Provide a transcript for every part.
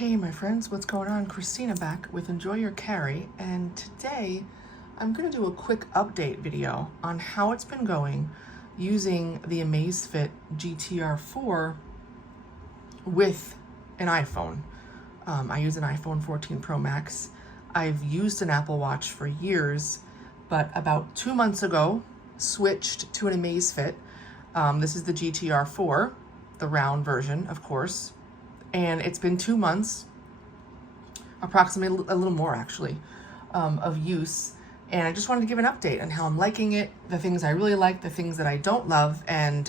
Hey my friends, what's going on? Christina back with Enjoy Your Carry, and today I'm going to do a quick update video on how it's been going using the Amazfit GTR 4 with an iPhone. I use an iPhone 14 Pro Max. I've used an Apple Watch for years, but about 2 months ago switched to an Amazfit. This is the GTR 4, the round version, of course. And it's been 2 months, approximately a little more actually, of use. And I just wanted to give an update on how I'm liking it, the things I really like, the things that I don't love, and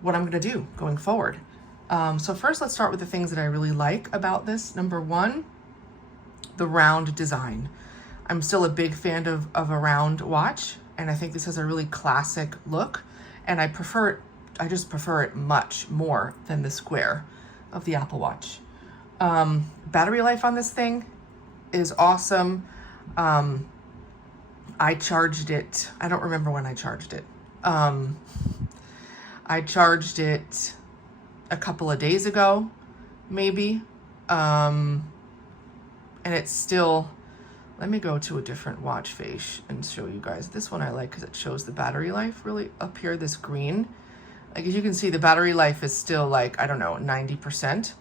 what I'm gonna do going forward. So first, let's start with the things that I really like about this. Number one, the round design. I'm still a big fan of a round watch, and I think this has a really classic look, and I just prefer it much more than the square of the Apple Watch. Battery life on this thing is awesome. I charged it, I don't remember when I charged it. I charged it a couple of days ago, maybe. And it's still, let me go to a different watch face and show you guys. This one I like because it shows the battery life really up here, this green. Like, as you can see, the battery life is still like, I don't know, 90%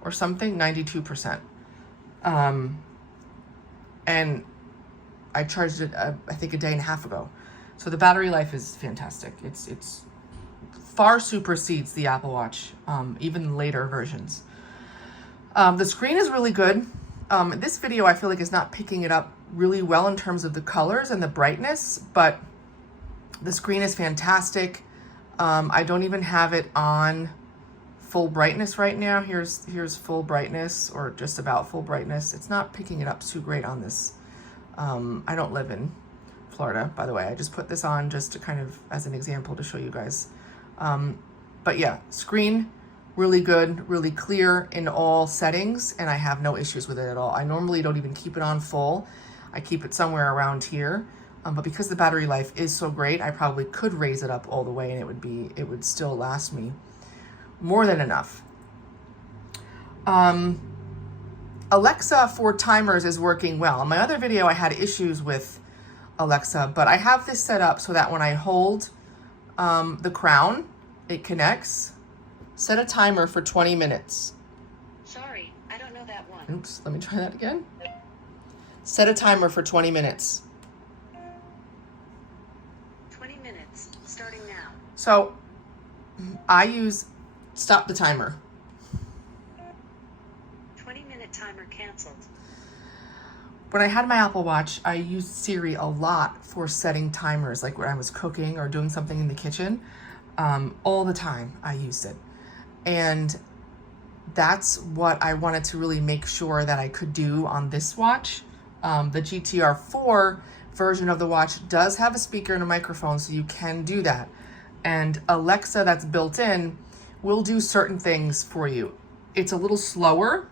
or something, 92%. And I charged it, I think, a day and a half ago. So the battery life is fantastic. It's far supersedes the Apple Watch, even later versions. The screen is really good. This video, I feel like, is not picking it up really well in terms of the colors and the brightness, but the screen is fantastic. I don't even have it on full brightness right now. Here's full brightness, or just about full brightness. It's not picking it up too great on this. I don't live in Florida, by the way. I just put this on just to kind of as an example to show you guys. But yeah, screen, really good, really clear in all settings, and I have no issues with it at all. I normally don't even keep it on full. I keep it somewhere around here. But because the battery life is so great, I probably could raise it up all the way and it would still last me more than enough. Alexa for timers is working well. In my other video, I had issues with Alexa, but I have this set up so that when I hold the crown, it connects. Set a timer for 20 minutes. Sorry, I don't know that one. Oops, let me try that again. Set a timer for 20 minutes. 20 minutes, starting now. So I use stop the timer. 20-minute timer canceled. When I had my Apple Watch, I used Siri a lot for setting timers, like when I was cooking or doing something in the kitchen. All the time I used it. And that's what I wanted to really make sure that I could do on this watch. The GTR 4 version of the watch does have a speaker and a microphone, so you can do that. And Alexa that's built in will do certain things for you. It's a little slower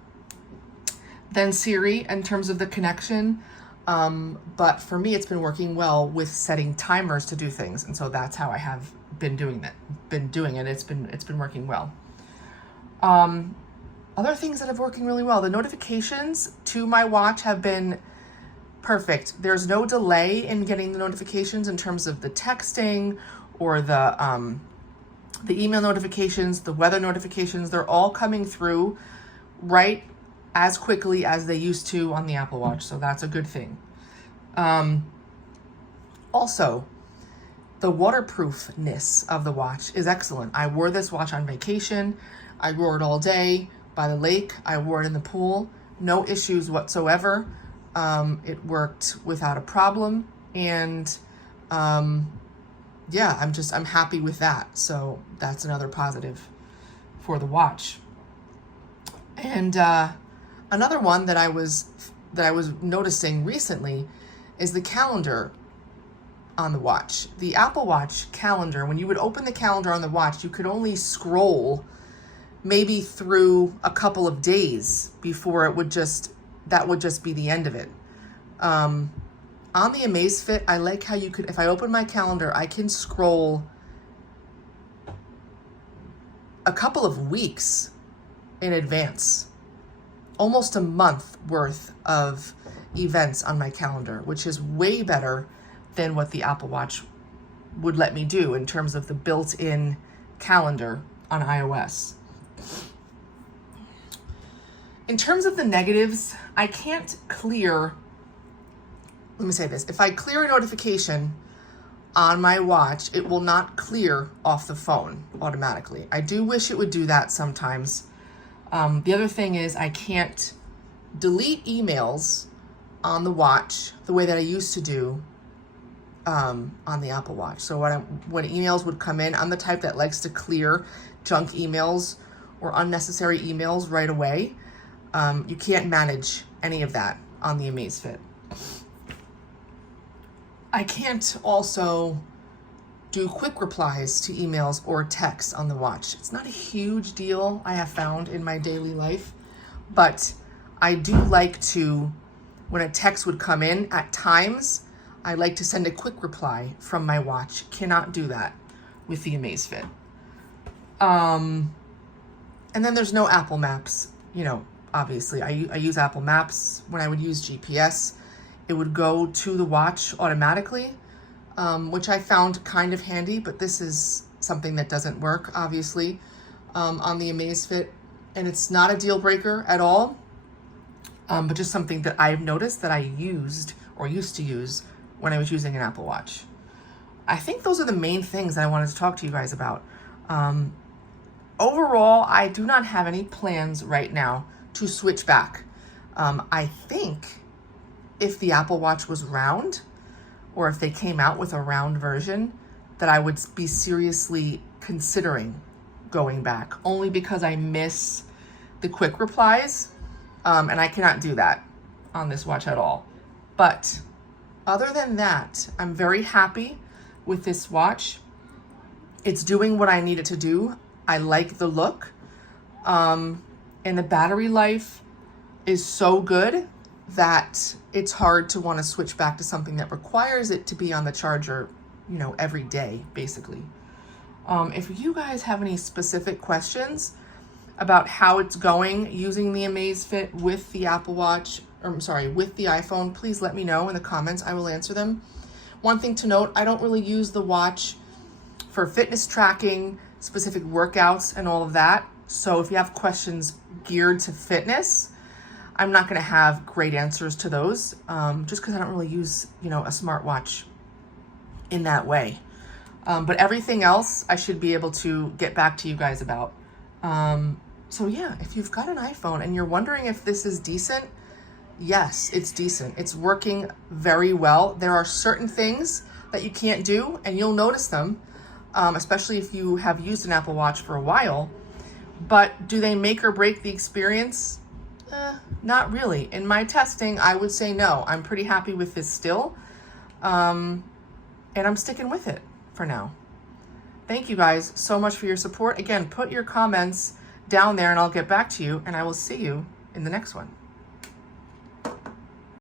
than Siri in terms of the connection, but for me, it's been working well with setting timers to do things, and so that's how I have been doing it. It's been working well. Other things that have working really well. The notifications to my watch have been perfect. There's no delay in getting the notifications in terms of the texting or the email notifications, the weather notifications. They're all coming through right as quickly as they used to on the Apple Watch, so that's a good thing. Also, the waterproofness of the watch is excellent. I wore this watch on vacation. I wore it all day by the lake. I wore it in the pool. No issues whatsoever. It worked without a problem, and yeah, I'm happy with that. So that's another positive for the watch. And another one that I was noticing recently is the calendar on the watch. The Apple Watch calendar, when you would open the calendar on the watch, you could only scroll maybe through a couple of days before that would just be the end of it. On the Amazfit, I like how you could, if I open my calendar, I can scroll a couple of weeks in advance almost a month worth of events on my calendar, which is way better than what the Apple Watch would let me do in terms of the built-in calendar on iOS. In terms of the negatives, I can't clear, let me say this, if I clear a notification on my watch, it will not clear off the phone automatically. I do wish it would do that sometimes. The other thing is I can't delete emails on the watch the way that I used to do on the Apple Watch. So when emails would come in, I'm the type that likes to clear junk emails or unnecessary emails right away. You can't manage any of that on the Amazfit. I can't also do quick replies to emails or texts on the watch. It's not a huge deal, I have found in my daily life, but I do like to, when a text would come in at times, I like to send a quick reply from my watch. Cannot do that with the Amazfit. And then there's no Apple Maps. You know, obviously, I use Apple Maps. When I would use GPS, it would go to the watch automatically, which I found kind of handy, but this is something that doesn't work, obviously, on the Amazfit. And it's not a deal breaker at all, but just something that I've noticed that I used or used to use when I was using an Apple Watch. I think those are the main things that I wanted to talk to you guys about. Overall, I do not have any plans right now to switch back. I think if the Apple Watch was round, or if they came out with a round version, that I would be seriously considering going back, only because I miss the quick replies, and I cannot do that on this watch at all. But other than that, I'm very happy with this watch. It's doing what I need it to do. I like the look, and the battery life is so good that it's hard to want to switch back to something that requires it to be on the charger, you know, every day, basically. If you guys have any specific questions about how it's going using the Amazfit with the Apple Watch, or I'm sorry, with the iPhone, please let me know in the comments. I will answer them. One thing to note, I don't really use the watch for fitness tracking, specific workouts, and all of that. So if you have questions geared to fitness, I'm not going to have great answers to those, just because I don't really use, you know, a smartwatch in that way. But everything else, I should be able to get back to you guys about. So yeah, if you've got an iPhone and you're wondering if this is decent, yes, it's decent. It's working very well. There are certain things that you can't do, and you'll notice them, especially if you have used an Apple Watch for a while. But do they make or break the experience? Not really. In my testing, I would say no. I'm pretty happy with this still. And I'm sticking with it for now. Thank you guys so much for your support. Again, put your comments down there and I'll get back to you, and I will see you in the next one.